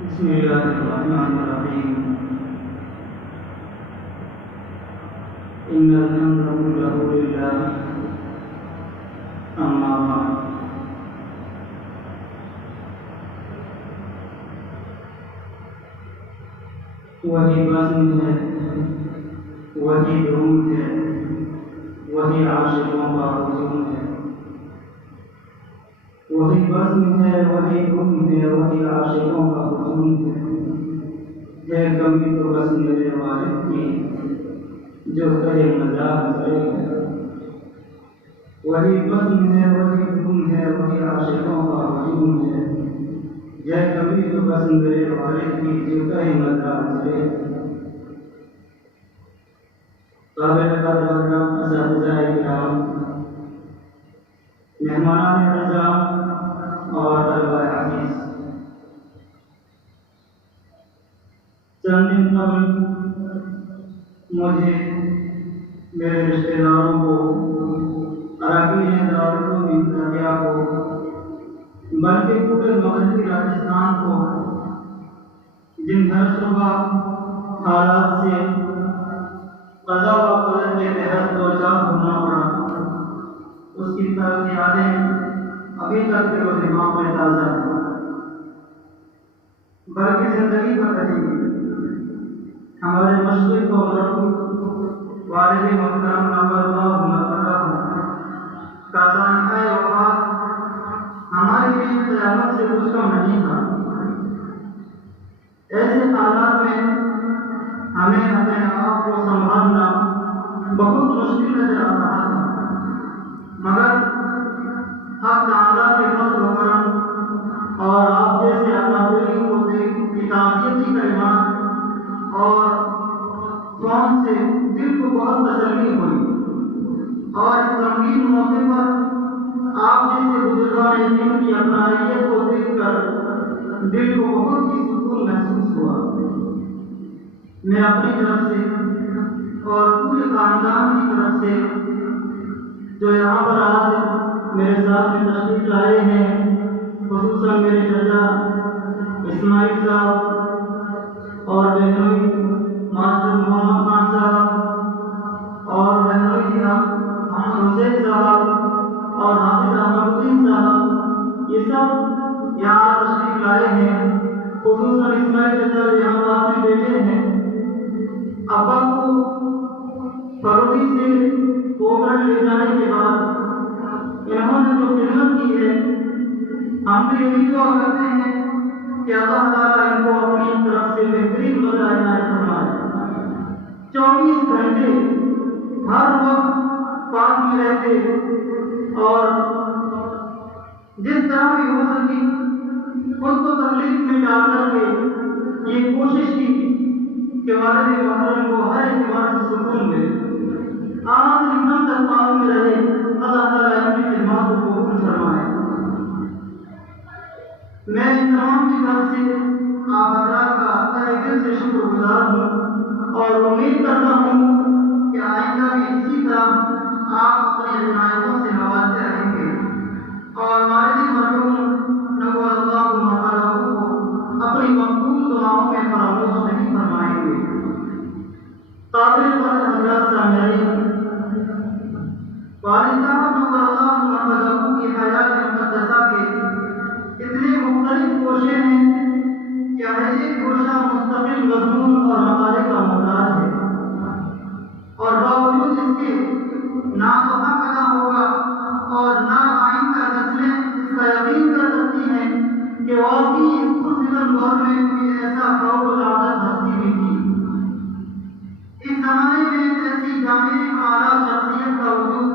بسم اللہ الرحمن الرحیم ان الحمد للہ اما بعد وہی بزم ہے، وہی درود ہے، وہی عاشقوں کا ہجوم ہے۔ وہی بزم ہے، وہی درود ہے، وہی عاشقوں کا ہجوم ہے کمی تو بس میرے والد کی جو کہے مذاق کرے ہے۔ وہی بزم ہے، وہی درود ہے، وہی عاشقوں کا ہجوم ہے کمی تو بس میرے والد کی جو کہے مذاق کرے۔ قابل قدر اساتذہ کرام، مہمانان اعزام اور طلبہ عزیز، چند دن قبل مجھے میرے رشتہ داروں کو، اراکین دارالعلوم انتظامیہ کو، بلکہ پورے مغربی راجستھان کو جن ہر صبح حالات سے قضا و قدر کے تحت دو چار ہونا پڑا، اس کی طرف یادیں ابھی تک دل و دماغ میں تازہ ہیں، بلکہ زندگی بھر رہی ہے۔ ہمارے مشرق و مغرب والد محترم نور اللہ مرحبا کا سانحہ وفات ہمارے لیے قیامت سے کچھ کم نہیں تھا۔ ایسے حالات میں ہمیں اپنے آپ کو سنبھالنا بہت مشکل نظر آ رہا تھا، مگر حق تعالیٰ کے فضل و کرم اور آپ جیسے اکابرین کو دیکھ کی تعزیتی کلمات اور فون سے دل کو بہت تسلی ہوئی، اور اس غمگین موقع پر آپ جیسے بزرگان دین کی اپنائیت کو دیکھ کر دل کو بہت ہی سکون محسوس ہوا۔ میں اپنی طرف سے اور پورے خاندان کی طرف سے جو یہاں پر آج میرے ساتھ میں تشریف لائے ہیں، خصوصاً میرے چچا اسماعیل صاحب اور بہنوئی ماسٹر محمد خان صاحب اور بہنوئی محمد حسین صاحب اور حافظ احمد الدین صاحب، یہ سب یہاں تشریف لائے ہیں۔ خصوصاً اسماعیل چچا یہاں پاس میں بیٹھے ہیں۔ ابا کو فروخی سے پوکر لے جانے کے بعد انہوں نے جو خدمت کی ہے، ہم بھی یہی دعا کرتے ہیں کہ اللہ تعالیٰ ان کو اپنی طرف سے بہترین بدلہ عنایت فرمائے۔ 24 گھنٹے ہر وقت پاس میں رہتے اور جس طرح بھی ہو سکی خود کو تکلیف میں ڈال کر کے یہ کوشش کی کہ والد محترم کو ہر اعتبار سے سکون دے، آخری دم تک پاس میں رہے۔ اللہ تعالیٰ ان کی خدمات کو قبول فرمائے۔ میں ان تمام کی طرف سے آپ حضرات کا تہہ دل سے شکر گزار ہوں اور امید کرتا ہوں کہ آئندہ بھی اسی طرح آپ اپنی عنایتوں سے نوازتے رہیں گے اور والد مرحوم نور اللہ مرحبا کو اپنی مقبول دعاؤں میں فراموش نہیں فرمائیں گے۔ قابل قدر حضرات سامعین، والد صاحب نور اللہ مرحبا کی حیات مقدسہ کے اتنے مختلف گوشے ہیں کہ ہر ایک گوشہ مستقل مضمون اور مقالے کا محتاج ہے، اور باوجود اس کے نہ تو حق ادا ہوگا اور نہ آئندہ نسلیں اس کا یقین کر سکتی ہیں کہ واقعی اس پرفکر دور میں کوئی ایسا فوق العادت ہستی بھی تھی۔ اس زمانے میں ایسی جامع اعلیٰ شخصیت کا وجود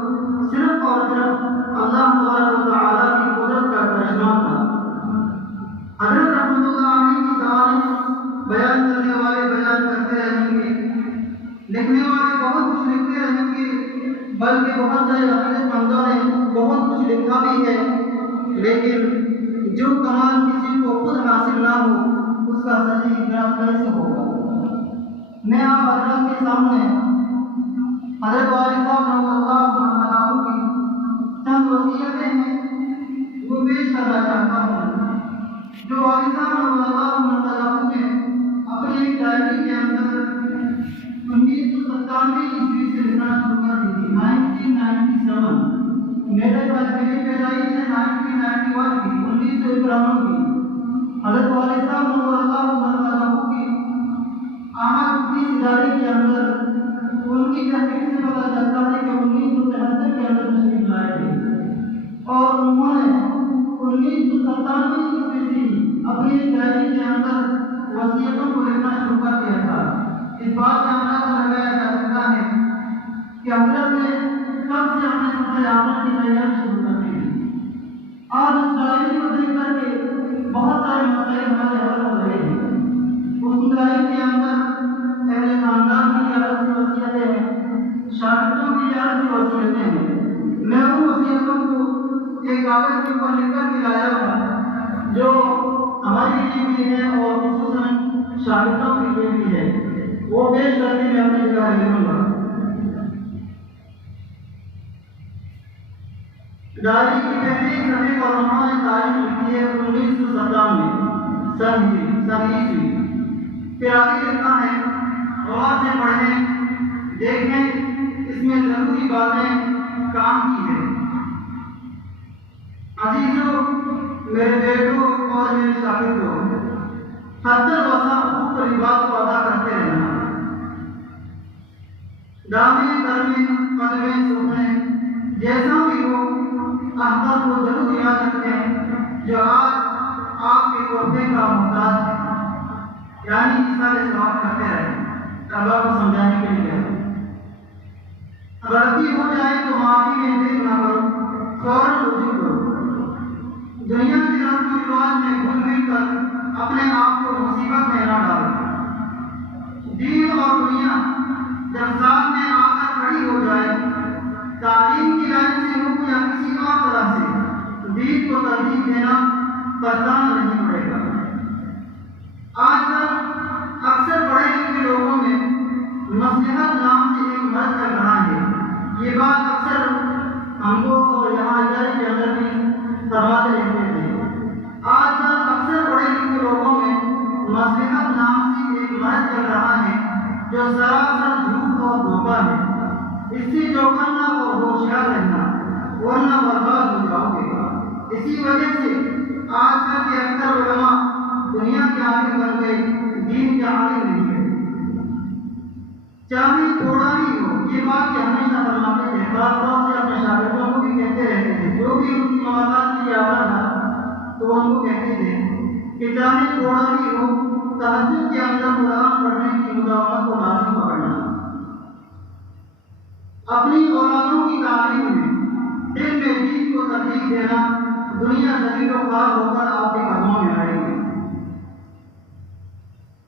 صرف اور صرف اللہ تبارک و تعالیٰ کی قدرت کا کرشمہ تھا۔ حضرت رحمۃ اللہ علیہ کی سوانح بیان کرنے والے بیان کرتے رہیں گے، لکھنے والے بہت کچھ لکھتے رہیں گے، بلکہ بہت سارے عقیدت مندوں نے بہت کچھ لکھا بھی ہے، لیکن جو کمال کسی کو خود حاصل نہ ہو اس کا صحیح ادراک کیسے ہوگا؟ میں آپ حضرات کے سامنے حضرت والد صاحب نور اللہ مرحبا کی چند وصیتیں ہیں وہ پیش کرنا چاہتا ہوں، جو والد صاحب نور اللہ مرحبا گزاری کے اندر ان کی تحقیق سے پتہ چلتا ہے کہ 1973 کے اندر تشریف لائے تھے اور انہوں نے 1997 عیسوی سے اپنی ڈائری کے اندر وصیتوں کو لکھنا شروع کر دیا تھا۔ اس بات سے اندازہ لگایا جا سکتا ہے کہ حضرت نے کب سے اپنے سفر آخرت کی تیاری شروع کر دی۔ آج اس ڈائری کو دیکھ کر کے بہت سارے مسائل ہمارے حل ہو رہے ہیں۔ اس ڈائری کے اندر اہل خاندان کی 11 وصیتیں ہیں، شاگردوں کی 11 وصیتیں ہیں۔ میں ان وصیتوں کو ایک کاغذ کے اوپر لکھ کر کے لایا ہوں جو ہمارے لیے بھی ہے اور خصوصاً شاگردوں کے لیے بھی ہے، وہ پیش کر کے میں اپنی جگہ لکھوں گا۔ ڈائری کی پہلی صفحے پر انہوں نے تاریخ لکھی ہے 1997 میں سن عیسوی۔ پھر آگے لکھا ہے، غور سے پڑھیں، دیکھیں اس میں ضروری باتیں کام کی ہے۔ عزیزو، میرے بیٹوں اور میرے شاگردوں، حتر وسا حقوق و لباس کو ادا کرتے رہنا۔ دامیں کرمیں قدمیں سوکھیں، جیسا بھی ہو احمد کو ضرور یاد رکھیں جو آج آپ کے تحفے کا محتاج ہے، یعنی اصلاح ثواب کرتے رہیں۔ طلبا کو سمجھانے کے لیے غلطی ہو جائے تو معافی میں دیر نہ کرو، فوراً رجوع کرو۔ دنیا کی رسم و رواج میں گھل مل کر اپنے آپ کو مصیبت میں نہ ڈالو۔ دین اور دنیا جب ساتھ میں آ کر کھڑی ہو جائے، تعلیم کی لائن سے ہو یا کسی اور طرح سے دین کو ترجیح دینا پچھتانا نہیں پڑے گا۔ آج کل اکثر پڑھے لکھے لوگوں میں مصلحت نام سے ایک مرض چل رہا ہے۔ یہ بات اکثر ہم کو اور یہاں ادارے کے اندر بھی فرماتے رہتے تھے۔ آج کل اکثر پڑھے لکھے لوگوں میں مصلحت نام سے ایک مرض چل رہا ہے جو سراسر جھوٹ اور دھوکہ ہے۔ اس سے چوکنا اور ہوشیار رہنا، ورنہ برباد ہو جاؤ گے۔ اسی وجہ سے آج کل کے اکثر علماء دنیا کے عالم بن گئے، دین کے عالم نہیں ہے۔ چاہے تھوڑا ہی ہو، یہ بات کہ ہمیشہ فرماتے تھے، خاص طور سے اپنے شاگردوں کو بھی کہتے رہتے تھے، جو بھی ان کی ملاقات کی آتا تھا تو ان کو کہتے تھے کہ چاہے تھوڑا ہی ہو، تہجد کے اندر قرآن پڑھنے کی مداومت کو لازم پکڑنا۔ اپنی اولادوں کی تعلیم میں دل میں دین کو ترجیح دینا، دنیا ذلیل و خوار ہو کر آپ کے قدموں میں آئے گی۔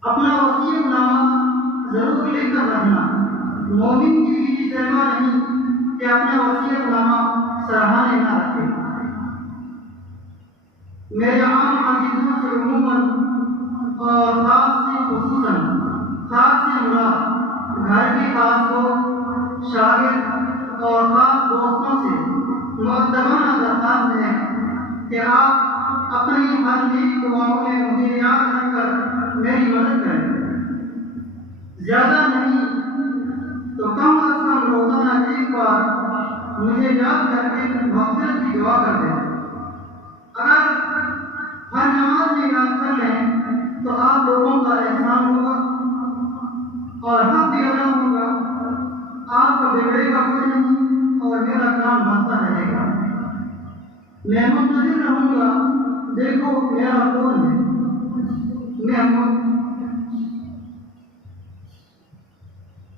اپنا وصیت نامہ ضرور لکھ کر رکھنا۔ مومن کی بھی سیوا نہیں کہ اپنا وصیت نامہ سرہانے نہ رکھے۔ میرے عام عزیزوں سے عموماً اور خاص سے خصوصاً، خاص سے مراد گھر کے خاص کو، شاگرد اور خاص دوستوں سے مؤدبانہ درخواست ہے کہ آپ اپنی ہر نیک دعاؤں میں مجھے یاد رکھ کر میری مدد کریں۔ زیادہ نہیں تو کم از کم روزانہ ایک بار مجھے یاد کر کے مغفرت کی دعا کر دیں۔ اگر ہر نماز میں یاد کر لیں تو آپ لوگوں کا احسان ہوگا اور حق بھی ادا ہوگا، آپ کا بگڑے گا کچھ نہیں اور میرا کام بنتا رہے گا۔ میں منتظر رہوں گا، دیکھو میرا کون ہے۔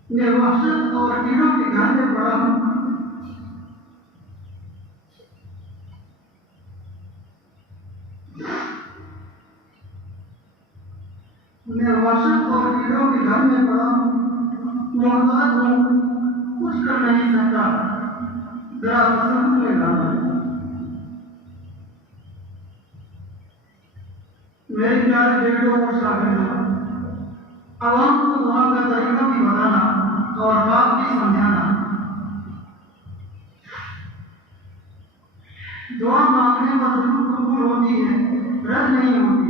میں وحشت اور کیڑوں کے گھر میں پڑا ہوں۔ میں وحشت اور کیڑوں کے گھر میں پڑا ہوں، محتاج ہوں، کچھ کر نہیں سکتا، ذرا تصور میں لانا۔ میرے پیارے بیٹوں اور شاگردوں، عوام کو دعا کا طریقہ بھی بتانا اور بات بھی سمجھانا۔ دعا مانگنے پر ضرور قبول ہوتی ہے، رد نہیں ہوتی،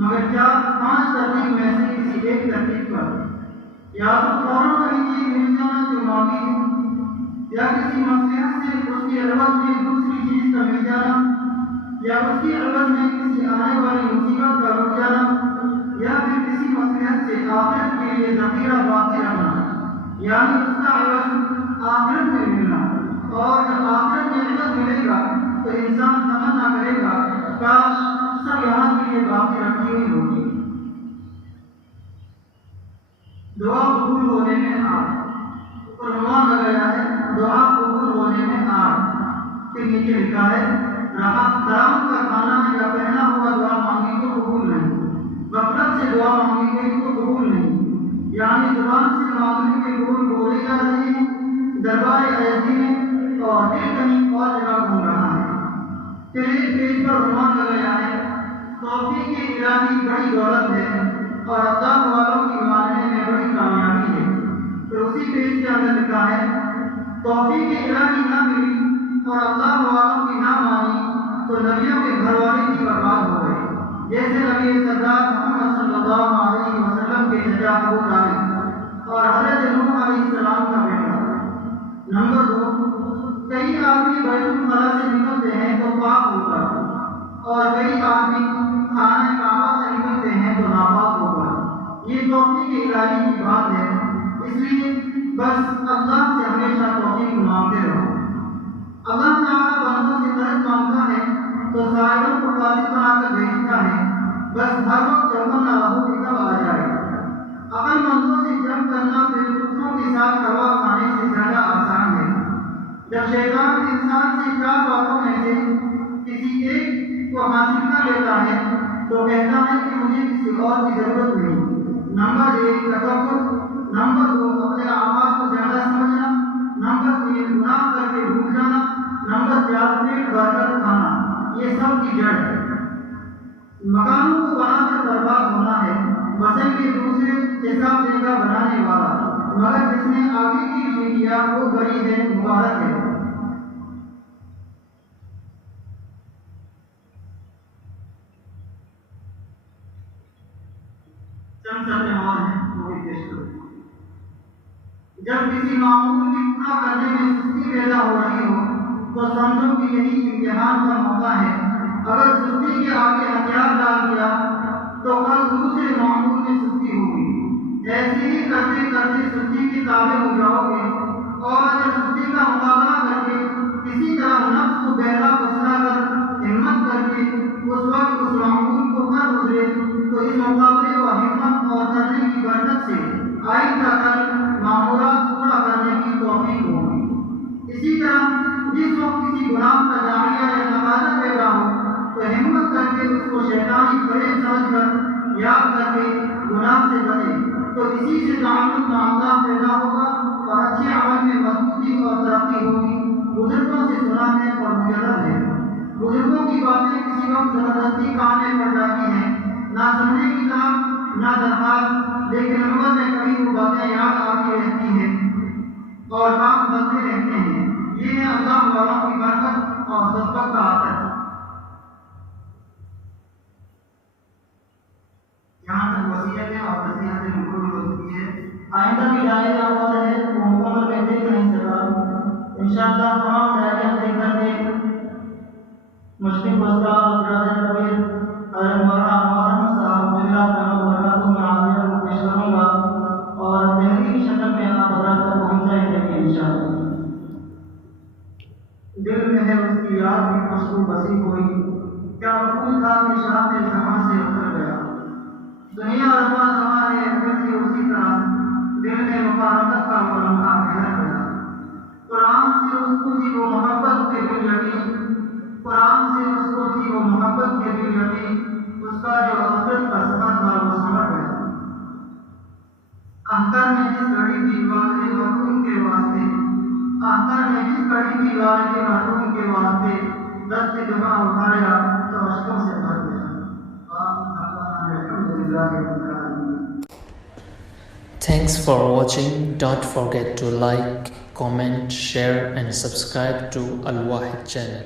مگر 4-5 ترتیب میں سے کسی ایک ترتیب پر یا تو فوراً وہی چیز مل جانا جو مانگی ہے، یا کسی مصلحت سے اس کے عوض میں دوسری چیز کا مل جانا، یا اس کے عوض میں کسی آنے والی مصیبت کا رک جانا، یا پھر کسی مصلحت سے آخرت کے لیے ذخیرہ باقی رکھنا، یعنی اس کا عوض آخرت میں ملنا، اور جب آخرت میں عوض ملے گا تو انسان تمنا کرے گا کاش سب یہاں کے لیے باقی رکھی ہوئی ہوگی۔ دعا قبول ہونے میں آٹھ، عنوان لگایا ہے دعا قبول ہونے میں آٹھ کے نیچے لکھا ہے حرام کا کھانا یا پہنا ہوا دعا مانگی تو قبول نہیں، غفلت سے دعا مانگی گئی تو قبول نہیں، یعنی زبان سے مانگنے کے قول بولے جا رہے ہیں، دربار عزیزی میں اور دل کہیں اور جگہ گھوم رہا ہے۔ پھر ایک پیج پر عنوان لگایا ہے توفیق الہی بڑی دولت ہے اور اللہ والوں کی ماننے میں بڑی کامیابی ہے۔ پھر اسی پیج کے اندر لکھا ہے توفیق الہی نہ ملی اور اللہ والوں کی نہ مانی تو نبیوں کے گھر والے کی برباد ہو گئے، جیسے نبی سرکار محمد صلی اللہ علیہ وسلم کے چچا ابو طالب اور حضرت نوح علیہ السلام کا بیٹا۔ نمبر 2، کئی آدمی بیت الخلا سے نکلتے ہیں تو پاک ہو کر، اور کئی آدمی خانہ کعبہ سے نکلتے ہیں تو ناپاک ہو کر۔ یہ توفیق الہی کی بات ہے، اس لیے بس اللہ سے ہمیشہ توفیق مانگتے رہو۔ اللہ تعالیٰ بندوں سے قرض مانگتا ہے تو سائلوں کو قاصد بنا کر بھیجتا ہے، بس ہر وقت چوکن نہ رہو کہ کب آ جائے۔ عقل مندوں سے جنگ کرنا بیوقوفوں کے ساتھ کبا کھانے سے زیادہ آسان ہے۔ جب شیطان انسان سے 4 باتوں میں سے کسی ایک کو حاصل کر لیتا ہے تو کہتا ہے کہ مجھے کسی اور کی ضرورت نہیں۔ نمبر 1 تکبر، نمبر 2 اپنے اعمال کو زیادہ سمجھنا، نمبر 3 گناہ کر کے بھول جانا، نمبر 4 پیٹ بھر کر کھانا۔ یہ سب کی جڑ ہے۔ مکانوں کو بنا کر برباد ہونا ہے، مسئلے کے دوسرے حساب دے گا بنانے والا، مگر جس نے آگے کے لیے کیا وہ بڑی ہے، مبارک ہے۔ چند سطح اور ہیں وہ بھی پیش کروں۔ جب کسی معمول کی پورا کرنے میں سستی پیدا ہو رہی ہو تو سمجھو کہ یہی امتحان کا موقع ہے۔ اگر سستی کے آگے ہتھیار ڈال دیا تو کل دوسرے معمول میں سستی ہوگی۔ ایسے ہی کرتے کرتے سستی کے تابع ہو جاؤ گے، اور اگر سستی کا مقابلہ کر کے کسی طرح نفس کو بہلا پسلا کر ہمت کر کے اس وقت اس معمول کو کر گزرے تو اس مقابلے و ہمت اور کرنے کی برکت سے آئندہ کل معمولات پورا کرنے کی توفیق ہوگی۔ اسی طرح جس وقت کسی گناہ کا جامعہ یا تقاضا پیدا ہو تو ہمت کر کے اس کو شیطانی فریب سمجھ کر یاد کر کے گناہ سے بچے تو اسی سے تعلق معاملہ پیدا ہوگا اور اچھے عمل میں مضبوطی اور ترقی ہوگی۔ بزرگوں سے سنا ہے اور مجرد ہے، بزرگوں کی باتیں کسی وقت زبردستی کانے پڑ جاتی ہیں، نہ سننے کی طرف نہ درخواست، لیکن عمر میں کبھی وہ باتیں یاد آتی رہتی ہیں اور کام بدلتے رہتے ہیں۔ یہ ہے اللہ والوں کی برکت اور سبقت کا اثر۔ یہاں تک وصیتیں اور نصیحتیں مکمل ہو چکی ہے۔ آئندہ کی ڈائریاں اور ہے وہ مکمل میں دیکھ نہیں سکا، انشاءاللہ تمام ڈائریاں دیکھ کر کے مشرق وسطیٰ برادر کبیر مولانا انوار احمد صاحب جمیلہ تعالیٰ برکاتہ میں عالیہ کو پیش کروں گا اور تحریری شکل میں آپ حضرات تک پہنچائیں گے انشاءاللہ۔ دل میں ہے اس کی یاد بھی خوشبو بسی ہوئی، کیا پھول تھا کہ شاخ زماں سے اتر گیا۔ دنیا رفا زماں ہے اگرچہ اسی طرح دل میں مفارقت کا ملمحہ ٹھہر گیا۔ قرآن سے اس کو تھی وہ محبت کے دل لگی، قرآن سے اس کو تھی وہ محبت کے دل لگی، اس کا جو آخرت کا سفر تھا وہ سمجھ گیا۔ اختر میں جس گھڑی کی والد مرحوم کے واسطے، اختر میں جس گھڑی کی والد مرحوم کے واسطے دست جمع اٹھایا تو اشکوں سے بھر گیا۔ Thanks for watching. Don't forget to like, comment, share and subscribe to Al Wahid channel.